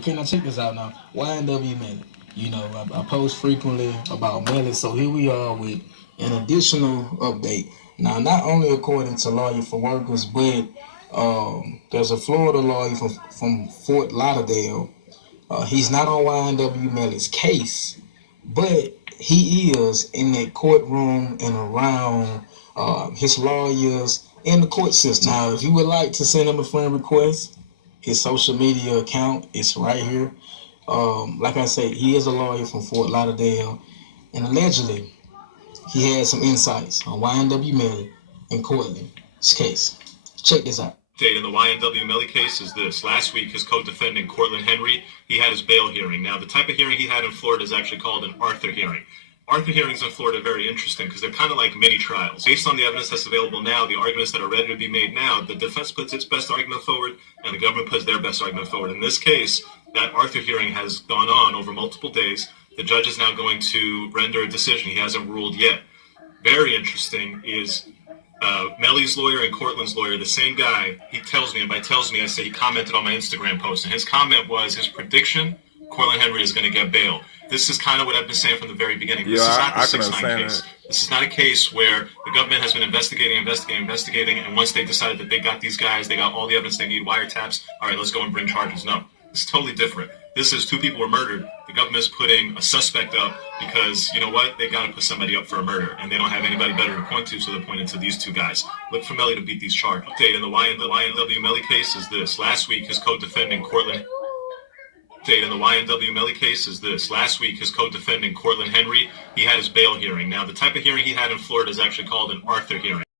Okay, now check this out now. YNW Melly. You know, I post frequently about Melly, so here we are with an additional update. Now, not only according to Lawyer for Workers, but there's a Florida lawyer from Fort Lauderdale. He's not on YNW Melly's case, but he is in that courtroom and around his lawyers in the court system. Now, if you would like to send him a friend request, his social media account is right here. Like I said, he is a lawyer from Fort Lauderdale, and allegedly he had some insights on YNW Melly and Cortland's case. Check this out. Update in the YNW Melly case is this. Last week, his co-defendant, Cortland Henry, he had his bail hearing. Now, the type of hearing he had in Florida is actually called an Arthur hearing. Arthur hearings in Florida are very interesting because they're kind of like mini trials. Based on the evidence that's available now, the arguments that are ready to be made now, the defense puts its best argument forward and the government puts their best argument forward. In this case, that Arthur hearing has gone on over multiple days. The judge is now going to render a decision. He hasn't ruled yet. Very interesting is Melly's lawyer and Cortland's lawyer, the same guy. He tells me, and by tells me, I say he commented on my Instagram post, and his comment was his prediction: Cortland Henry is going to get bail. This is kind of what I've been saying from the very beginning. This is not the 6-9 case. This is not a case where the government has been investigating, and once they decided that they got these guys, they got all the evidence they need, wiretaps, all right, let's go and bring charges. No, this is totally different. This is 2 people were murdered. The government is putting a suspect up because, you know what, they got to put somebody up for a murder, and they don't have anybody better to point to, so they're pointing to these 2 guys. Look for Melly to beat these charges. Update in the YNW Melly case is this. Last week, his co-defendant, Cortland... Update in the YNW Melly case is this. Last week, his co-defendant, Cortland Henry, he had his bail hearing. Now, the type of hearing he had in Florida is actually called an Arthur hearing.